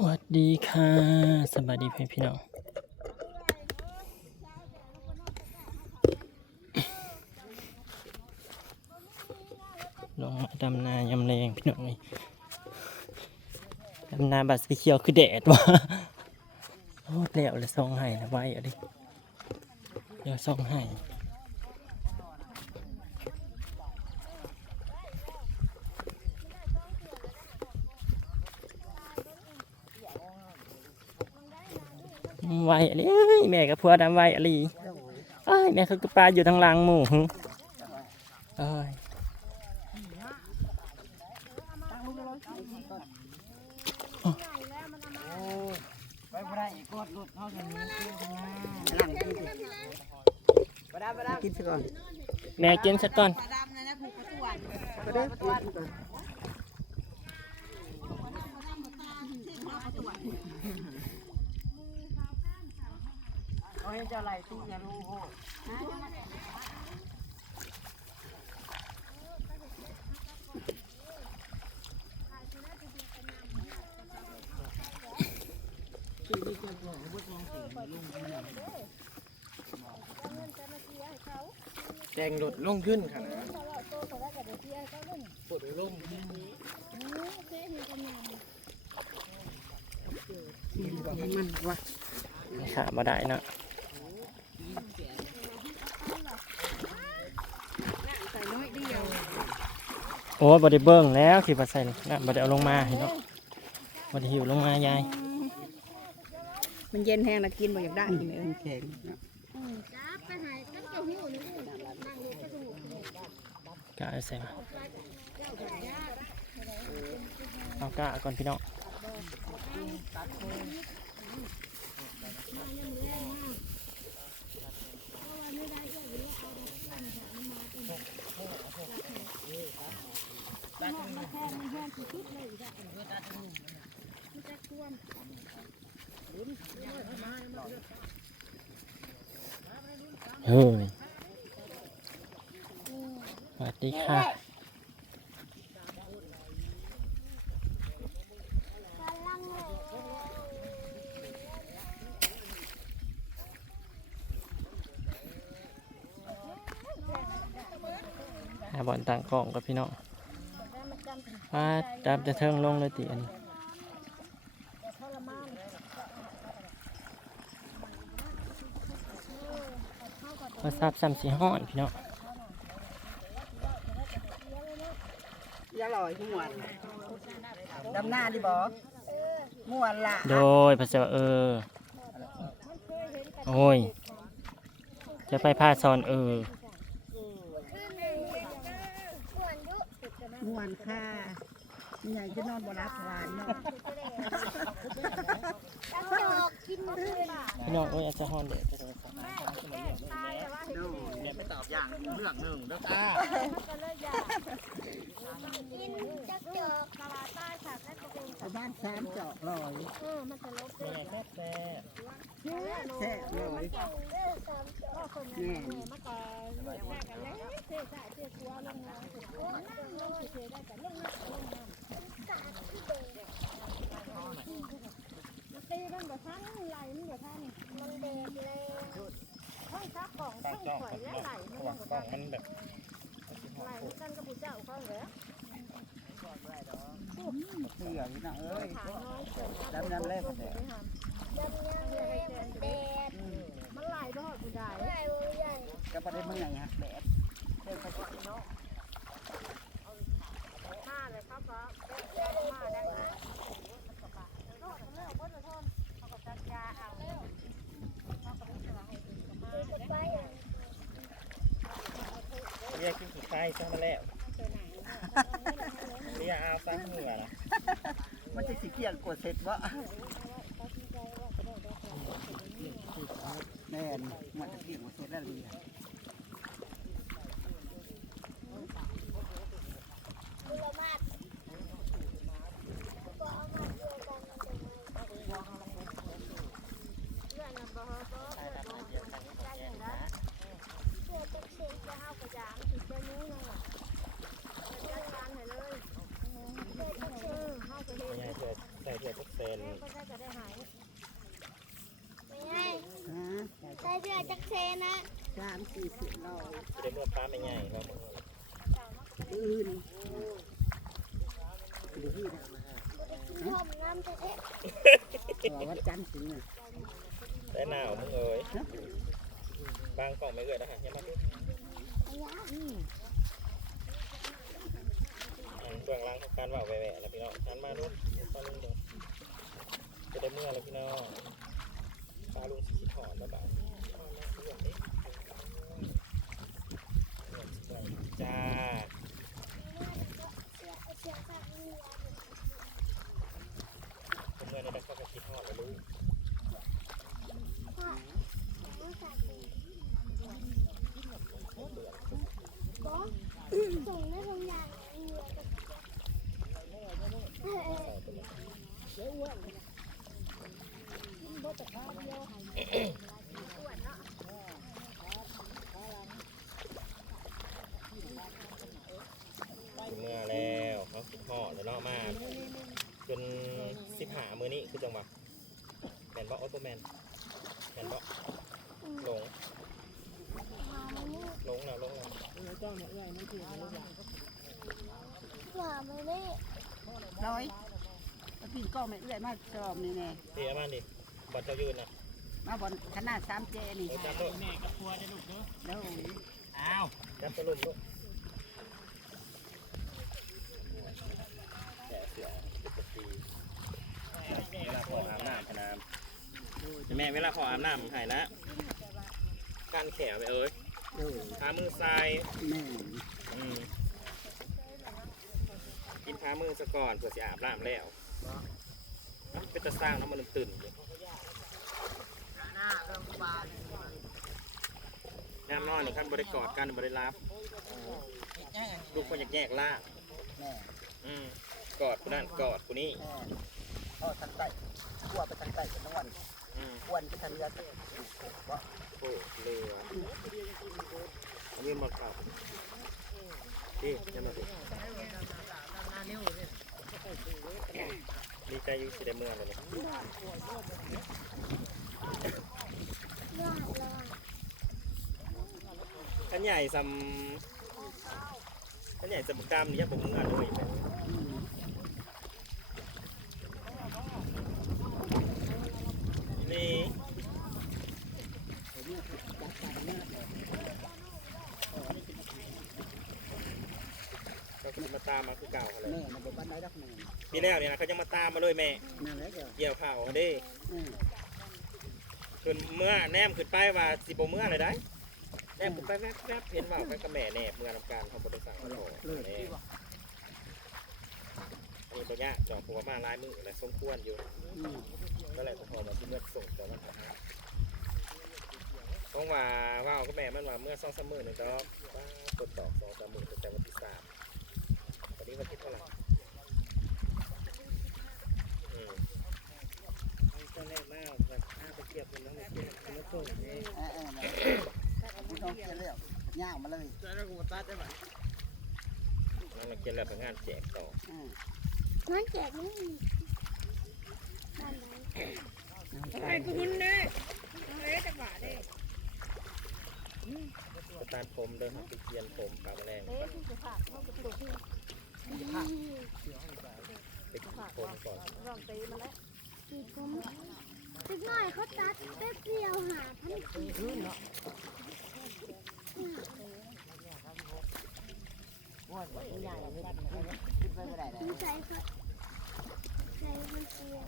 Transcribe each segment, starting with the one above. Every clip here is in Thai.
สวัสดีค่ะสวัสดีพี่พี่น้องลงมาดำนายำแรงพี่น้องนี่ดำนาบัดสีเขียวคือแดดวะโอ้แล้วเลยส่องให้นะไว้อะดิเดี๋ยวส่องให้ ไว้อะดิเอ้ยแม่กับพัวดำไว้อะดิเอ้ยแม่คือกระปลาอยู่ทางหลังหมู่หึเอ้ยไปบ่ได้อีกกดรถเฮากันนี้คือทางหน้าหลังที่บ่ได้บ่ ได้กินซะก่อนแม่กินสักก่อนบ่ได้กินก่อนเอาให้เจ้าไหลตู้อย่ารู้โหแจงรถลงขึ้นค่ะนะปวดลงมันวะไม่ขามาได้นะ โอ้ยบไดเบิ้งแล้วขี่มาใส่นะบไดเอาลงมาเห็นเนาะบไดหิวลงมายายมันเย็นแห้งแล้วกินบ่อยากได้กินเออแข็งกะเอาใส่มาเอากะก่อนพี่น้อง เฮ้ยสวัสดีค่ะาบอลต่างกล่องกับพี่น้องว่าดับจะเทิงลงเลยตีอันนี้มาซับซ้ำสีห้อนพี่น้องอย่าลอยม่วนดำหน้าดิบ่ม่วนล่ะโดยพระเจ้าเออ โอ้ย จะไปพาซอนเออ ม่วนค่ะมันใหญ่จะนอนบ่รับหวานเนาะพี่น้องโอ้ยอาจจะห้อนเด็ดจะโดนสับเนี่ยไปตอบอย่างเรื่องหนึ่งเด้อค่ะไป บ้านสามเจาะลอยแซ่บลอยแม่นตีมันแบบท่านไหลมันแบบท่านมันเด็กเลยห้องซักของห้องข่อยและไหลมันแบบท่านมันแบบไหลมันก็ผู้เจ้าเขาเหรอ เสือพี่น้องเอ้ยขาน้อยเกินดดำน้ำแรกก็ได้มันไหลไปหอดผู้ไม่ใดก็บ่ได้เมื่อยฮะแดดเดินไปก่อนเนาะห้าเลยครับก็มาได้เรียกกินขี้ไส้ซะมาแล้ว เรียกเอาซักเหงื่อนะมันจะสิเกียวกดเสร็จวะแน่นมันจะเกี่ยงกดเสร็จแล้วลีใส่เถื่อทุกเศ น ก็ได้ก็ได้หาย ฮะ ใส่เสื้อจักเซนะ สามสี่สิบร้อยจะได้เมื่อป้าไม่ใหญ่เราเมื่ออื่นดูที่นะชมน้ำเทะตัววัดจันทร์สิเนี่ยได้หนาวมึงเอ้ยบางกล่องไม่เกิดนะฮะยังมาดูอันเบื้องหล่างของการว่าแหวะๆแล้วพี่น้องหันมาดูตอนนี้เดี๋ยวจะได้เมื่อแล้วพี่น้องปลาลุงสีถอนแล้วบ้าง จ้าเสื้อผ้าเผมเมื่อนี้ได้เข้าไปคิดทอดแล้วรู้ส่งได้ทุกอย่างเมื่อแล้วเขาคิดทอดแล้วเนาะมาจนสิบหามือนี้คือจังหวะแมนบอโอโตแมนแมนบอลงลงแล้วลงแล้ว ว่าไม่ได้ ร้อยแล้วพี่ก็ไม่เอื้อยมาจอมนี่แน่เดี๋ยวมาดิบัตรเจ้ายืนนะมาบอลขนาดสามเจนี่เออจับด้วยแม่กับพัวจะลูกเด้อแล้วอ้าวจับตัวลุ่มลูกแกะเสือสิบกว่าปีเวลาขออาบน้ำพน้ำแม่เวลาขออาบน้ำให้นะกันแขวไปเอ้ยเออพามือทรายแม่อืมกินพามือซะก่อนเพื่อจะอาบน้ำแล้ว เอ้าเป็นตะสร้างน้ำมันตื่นอยู่น้ำนอนนี่ขั้นบริกอดกันบริรับลูกคนอยากแยกล่างแม่อืมกอดกูนั่นกอดกูนี่แม่พ่อทางใต้ขั้วไปทางใต้เป็นทั้งวันอืมอ้วนไปทางเรือว่าโอ้เรือเอาเรื่องมาเก่าดีจะมาสิ ดีใจอยู่สิได้เมื่อเลยอันใหญ่ซำอันใหญ่สมกรรมนี่ยังผมเมื่อด้วยแม่นี่ ก็คือมาตามมาคือเก่าเขาเลย แม่มาบอกบ้านไหนรัก แม่ปีแล้วเนี่ยนะเขายังมาตามมาเลยแม่นั่นแหละเดี๋ยวเกี่ยวข่าวเขาเด้อืมขึ้นเมื่อแนมขึ้นไปว่าสิบโมเมื่ออะไรได้แนมขึ้นไปแวบๆเห็นว่าไปกับแม่แนบเมื่อนำการของบริษัทเขาโอ้แน่อันนี้ตัวยากจอกหัวมาลายมืออะไรสมควรอยู่ อืมก็เลยพอมาที่เมื่อส่งตัวมันหาต้องว่าว่าเอาก็แม่มันว่าเมื่อสองสามหมื่นหนึ่งดอกว่าตดดอกสองสามหมื่นตั้งแต่วันที่สามวันนี้วันที่เท่าไหร่อืม ตอนแรกมาแบบห้าไปเทียบกันแล้วมาเทียบกันแล้วส่งนี่เออเออไม่ต้องเสียเรื่องย่างมาเลยแล้วกูตัดได้ไหมนั่นเราเขียนแล้วไปงานแจกต่ออืมมันแจกนี่บ้านไหนไอ้คุณสตาร์ทผมเดินไปเขียนผมปลาแมลงเอ๊ะที่สุภาพเขาจะปลูกที่ไปผมก่อนรองตีมาแล้ว กี่ผมตึกหน่อยเขาตัดแป๊บเดียวหาพันกี่ว่าใหญ่ไม่ได้คิดไปไม่ได้เลยใส่เขาใส่มันเสีย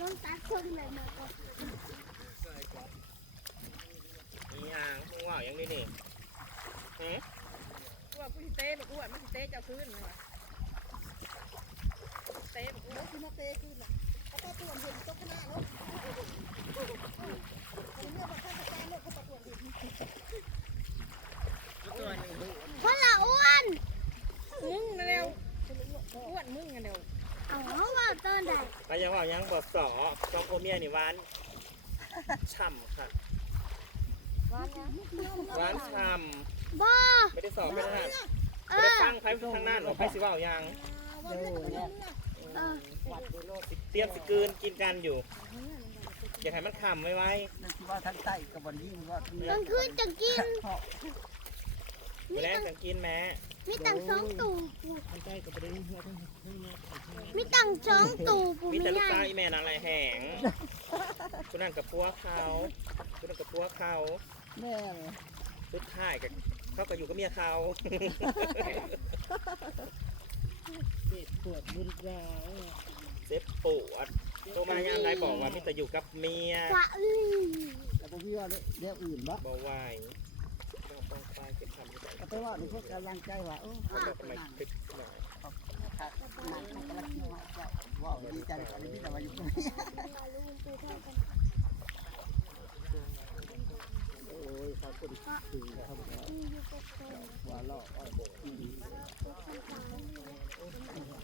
ลองตัดคนเลยมาก่อนอีหยังมึงว่าอย่างนี้นี่หือว่าผู้เต้แบบอ้วนมันเต้จะขึ้นเลย เต้แบบอ้วนที่มาเต้ขึ้นอะเขาก็ตัวเห็นตัวขนาดแล้วคนละอ้วนมึงเร็วอ้วนมึงเร็วเอาเขาว่าตอนใดไปยังว่าหยังบอสอจองโคเมียนี่หวานช่ำค่ะหวานช่บ่ำไม่ได้สอบไม่ได้หัดเอไม่ได้อฟังใครทางนั้นหรอกใครสิว่าหยังเดี๋ยว เตรียมสิกลืนกินกันอยู่ อย่าให้มันขำไว้ไว้นั่นคือว่าทั้งใต้กับบนยิ่งว่าทั้งเหนืกอลางคืนจะกินแมลงจังกินแม้มีตังสองตู่มีตังสองตู่ปู่มีแต่ลูกใหญ่ตาอีแม่นอะไรแหงคุณนั่นกับพัวเขาคุณนั่นกับพัวเขาแม่สุดท้ายกับเขาก็อยู่กับเมียเขา ปวดบุญแก่เจ็บปวดโตมายามไรบอกว่ามิแต่อยู่กับเมียกะอื้อแต่พวกพี่ว่าเรื่องอื่นบ่บอกไหวต้องต้องไปเก็บทำที่ไหนก็ไปว่าดูพวกกำลังใจว่าเออเขาบอกทำไมคลิปหน่อยนั่นกำลังว่าจะว่าดีใจกับที่แต่ว่าอยู่ตรงนี้โอ้ยขอบคุณถึงครับว่าล่ออ้อยบอก Thank you.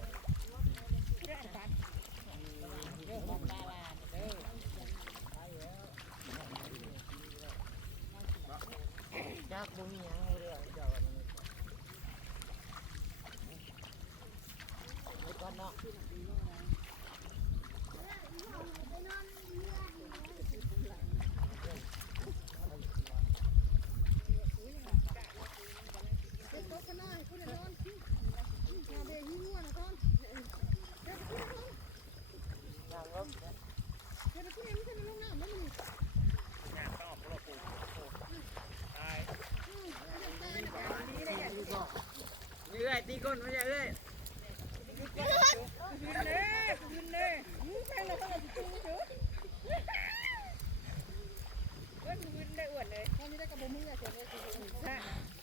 ตัดเนี่ยเนาะอ้อยตัดเนี่ยเด็กโต๊ะข้างหน้าคุณเดี๋ยวนอนมาเบยหิ้วนะก่อนเดี๋ยวคุณเดี๋ยวคุณเดี๋ยวคุณเอ็มจะลงน้ำแล้วมัน งานต้องออกพวกเราปลูกตาย เรื่อยตีก้นไม่ใช่เรื่อย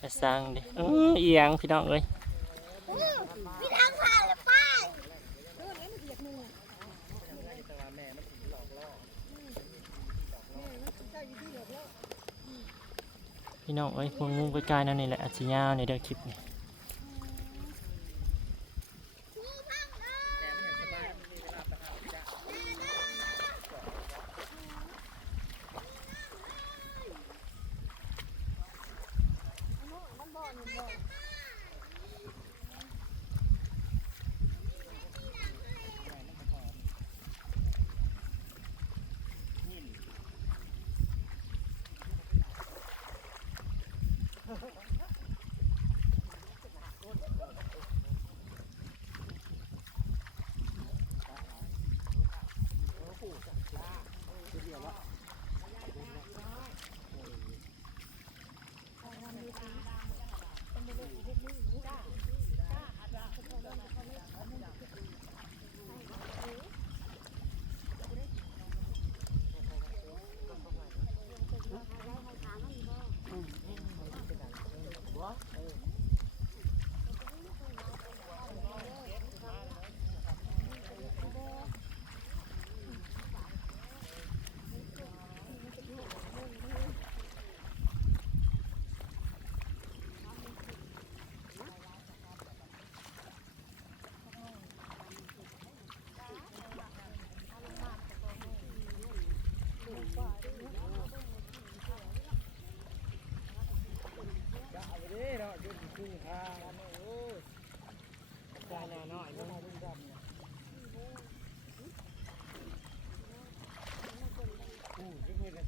ไป สร้างดิเออเอียงพี่น้องเอ้ยมีทางผ่านหรือเปล่าพี่น้องเอ้ยพวกงูไปไกลนั่นนี่แหละอาชีพยาวในเดือคลิปนี่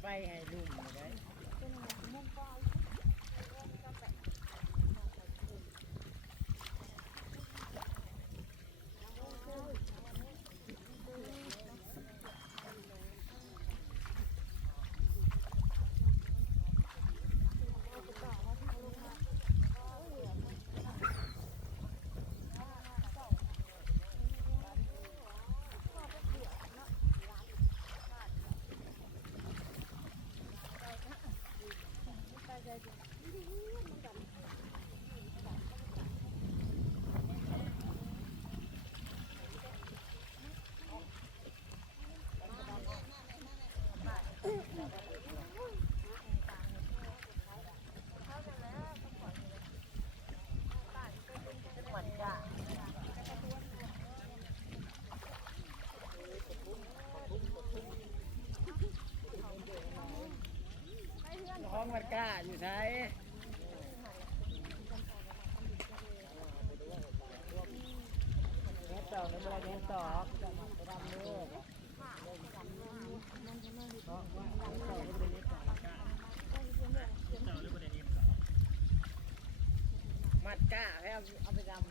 ไป ให้ลุง กล้าอยู่ไหนเน็ตต่อเน็ตเน็ตต่อไปทำเลยมัดกะให้เอาเอาไปทำเลยมัดกะไป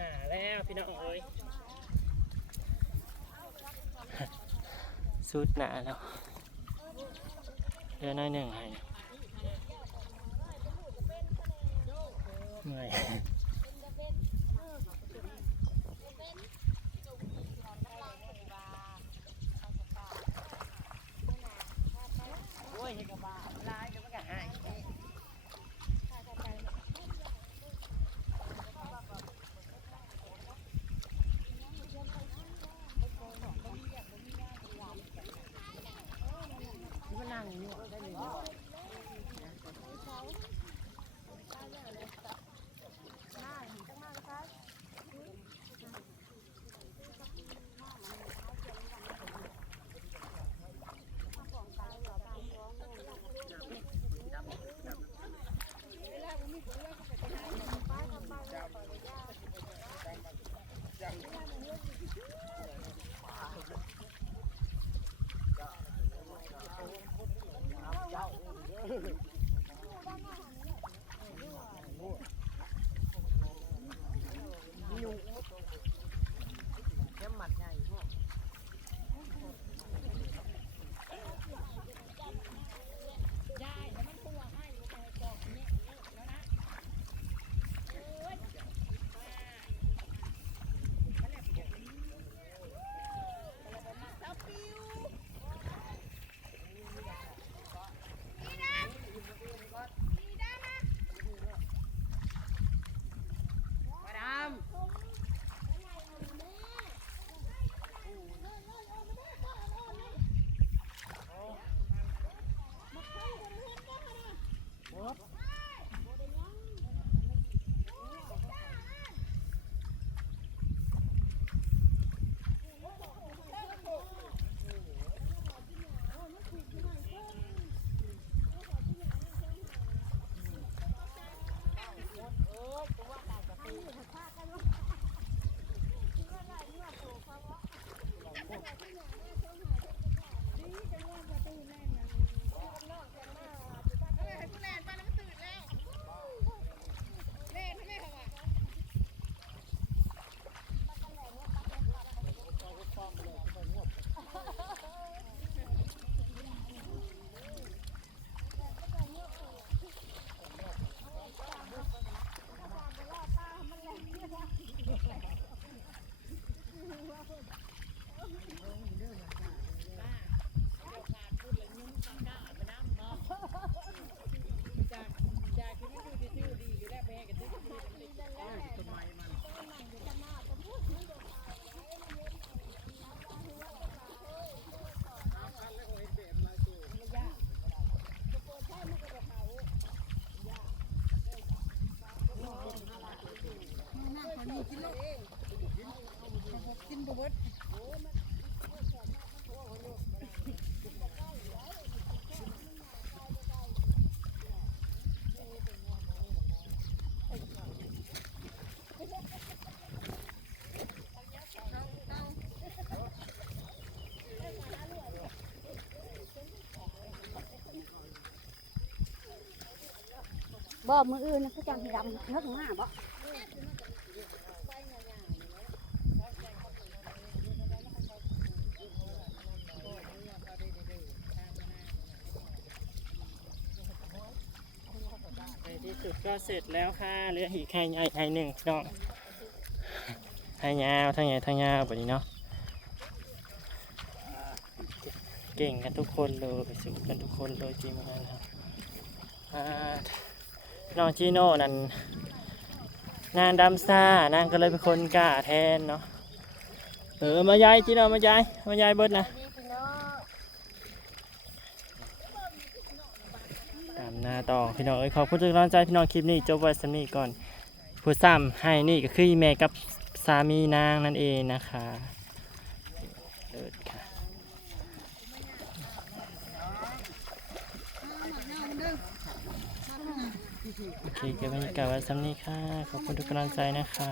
หนาแล้วพี่น้องเอ้ยสุดหนาแล้วเดือนน้อยหนึ่งให้เมื่อยโอ้ยเห็นกับบาลายกันมันก็หาย มัน บ่มืออื่นเขาจังที่ดำเนื้อถึงห้าบ่ที่สุดก็เสร็จแล้วค่ะเหลืออีกแค่ไอไอหนึ่งน้องทางยาวทางยาวทางยาวแบบนี้เนาะเก่งกันทุกคนเลยสู้กันทุกคนเลยจริงๆนะครับ น้องจีโน่นั่นนางดำซ่านางก็เลยเป็นคนกล้าแทนเนาะเออมายายจีโน่มายายมายายเบิดนะตามหน้าต่อพี่น้องเอ้ยขอบคุณทุกกำลังใจพี่น้องคลิปนี้จบไว้สำนี้ก่อนผู้ซ้ำให้นี่ก็คือแม่กับสามีนางนั่นเองนะคะ โอเคก็บรรยากาศวันซ้ำนี้ค่ะ ขอบคุณทุกกำลังใจนะคะ